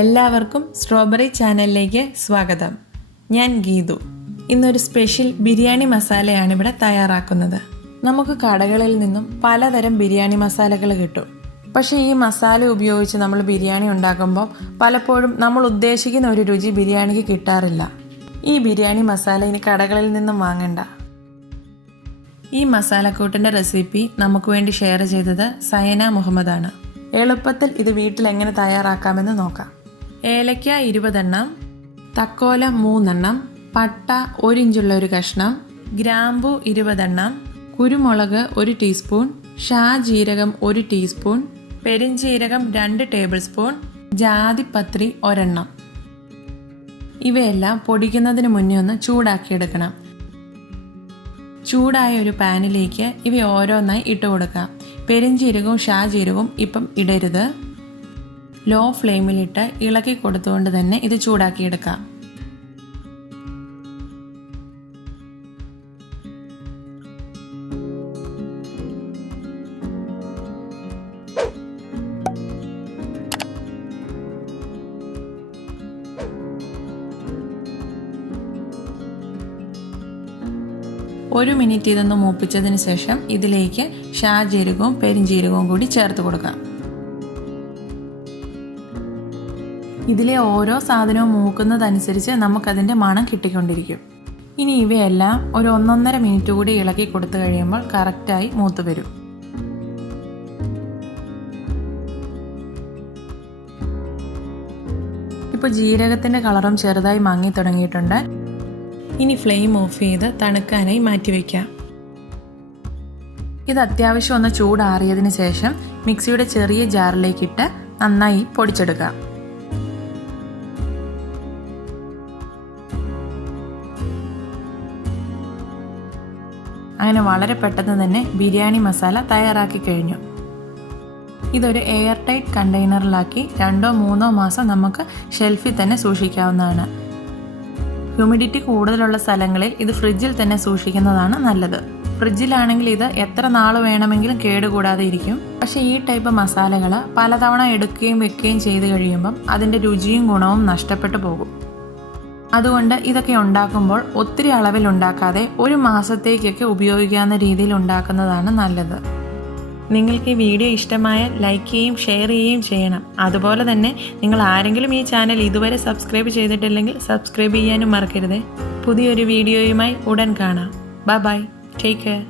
എല്ലാവർക്കും സ്ട്രോബെറി ചാനലിലേക്ക് സ്വാഗതം. ഞാൻ ഗീതു. ഇന്നൊരു സ്പെഷ്യൽ ബിരിയാണി മസാലയാണ് ഇവിടെ തയ്യാറാക്കുന്നത്. നമുക്ക് കടകളിൽ നിന്നും പലതരം ബിരിയാണി മസാലകൾ കിട്ടും. പക്ഷേ ഈ മസാല ഉപയോഗിച്ച് നമ്മൾ ബിരിയാണി ഉണ്ടാക്കുമ്പോൾ പലപ്പോഴും നമ്മൾ ഉദ്ദേശിക്കുന്ന ഒരു രുചി ബിരിയാണിക്ക് കിട്ടാറില്ല. ഈ ബിരിയാണി മസാല ഇനി കടകളിൽ നിന്നും വാങ്ങണ്ട. ഈ മസാലക്കൂട്ടിൻ്റെ റെസിപ്പി നമുക്ക് വേണ്ടി ഷെയർ ചെയ്തത് സയന മുഹമ്മദ് ആണ്. എളുപ്പത്തിൽ ഇത് വീട്ടിൽ എങ്ങനെ തയ്യാറാക്കാമെന്ന് നോക്കാം. ഏലക്ക 20 എണ്ണം, തക്കോല 3 എണ്ണം, പട്ട 1 ഇഞ്ചുള്ള ഒരു കഷ്ണം, ഗ്രാമ്പു 20 എണ്ണം, കുരുമുളക് 1 ടീസ്പൂൺ, ഷാ ജീരകം 1 ടീസ്പൂൺ, പെരിഞ്ജീരകം 2 ടേബിൾ സ്പൂൺ, ജാതിപത്രി 1 എണ്ണം. ഇവയെല്ലാം പൊടിക്കുന്നതിന് മുന്നേ ഒന്ന് ചൂടാക്കിയെടുക്കണം. ചൂടായ ഒരു പാനിലേക്ക് ഇവ ഓരോന്നായി ഇട്ട് കൊടുക്കാം. പെരിഞ്ജീരകവും ഷാ ജീരകവും ഇപ്പം ഇടരുത്. ലോ ഫ്ലെയിമിലിട്ട് ഇളക്കി കൊടുത്തുകൊണ്ട് തന്നെ ഇത് ചൂടാക്കിയെടുക്കാം. ഒരു മിനിറ്റ് ഇതൊന്ന് മൂപ്പിച്ചതിന് ശേഷം ഇതിലേക്ക് ഷാ ജീരകവും പെരിഞ്ജീരകവും കൂടി ചേർത്ത് കൊടുക്കാം. ഇതിലെ ഓരോ സാധനവും മൂക്കുന്നതനുസരിച്ച് നമുക്കതിൻ്റെ മണം കിട്ടിക്കൊണ്ടിരിക്കും. ഇനി ഇവയെല്ലാം ഒരു 1.5 മിനിറ്റ് കൂടി ഇളക്കി കൊടുത്തു കഴിയുമ്പോൾ കറക്റ്റായി മൂത്ത് വരും. ഇപ്പോൾ ജീരകത്തിൻ്റെ കളറും ചെറുതായി മങ്ങി തുടങ്ങിയിട്ടുണ്ട്. ഇനി ഫ്ലെയിം ഓഫ് ചെയ്ത് തണുക്കാനായി മാറ്റിവെക്കാം. ഇത് അത്യാവശ്യം ഒന്ന് ചൂടാറിയതിന് ശേഷം മിക്സിയുടെ ചെറിയ ജാറിലേക്കിട്ട് നന്നായി പൊടിച്ചെടുക്കാം. അങ്ങനെ വളരെ പെട്ടെന്ന് തന്നെ ബിരിയാണി മസാല തയ്യാറാക്കി കഴിഞ്ഞു. ഇതൊരു എയർ ടൈറ്റ് കണ്ടെയ്നറിലാക്കി 2-3 മാസം നമുക്ക് ഷെൽഫിൽ തന്നെ സൂക്ഷിക്കാവുന്നതാണ്. ഹ്യൂമിഡിറ്റി കൂടുതലുള്ള സ്ഥലങ്ങളിൽ ഇത് ഫ്രിഡ്ജിൽ തന്നെ സൂക്ഷിക്കുന്നതാണ് നല്ലത്. ഫ്രിഡ്ജിലാണെങ്കിൽ ഇത് എത്ര നാൾ വേണമെങ്കിലും കേടുകൂടാതെ ഇരിക്കും. പക്ഷേ ഈ ടൈപ്പ് മസാലകൾ പലതവണ എടുക്കുകയും വെക്കുകയും ചെയ്ത് കഴിയുമ്പം അതിൻ്റെ രുചിയും ഗുണവും നഷ്ടപ്പെട്ടു പോകും. അതുകൊണ്ട് ഇതൊക്കെ ഉണ്ടാക്കുമ്പോൾ ഒത്തിരി അളവിൽ ഉണ്ടാക്കാതെ 1 മാസത്തേക്കൊക്കെ ഉപയോഗിക്കാവുന്ന രീതിയിൽ ഉണ്ടാക്കുന്നതാണ് നല്ലത്. നിങ്ങൾക്ക് ഈ വീഡിയോ ഇഷ്ടമായാൽ ലൈക്ക് ചെയ്യുകയും ഷെയർ ചെയ്യുകയും ചെയ്യണം. അതുപോലെ തന്നെ നിങ്ങൾ ആരെങ്കിലും ഈ ചാനൽ ഇതുവരെ സബ്സ്ക്രൈബ് ചെയ്തിട്ടില്ലെങ്കിൽ സബ്സ്ക്രൈബ് ചെയ്യാനും മറക്കരുത്. പുതിയൊരു വീഡിയോയുമായി ഉടൻ കാണാം. Bye bye. Take care.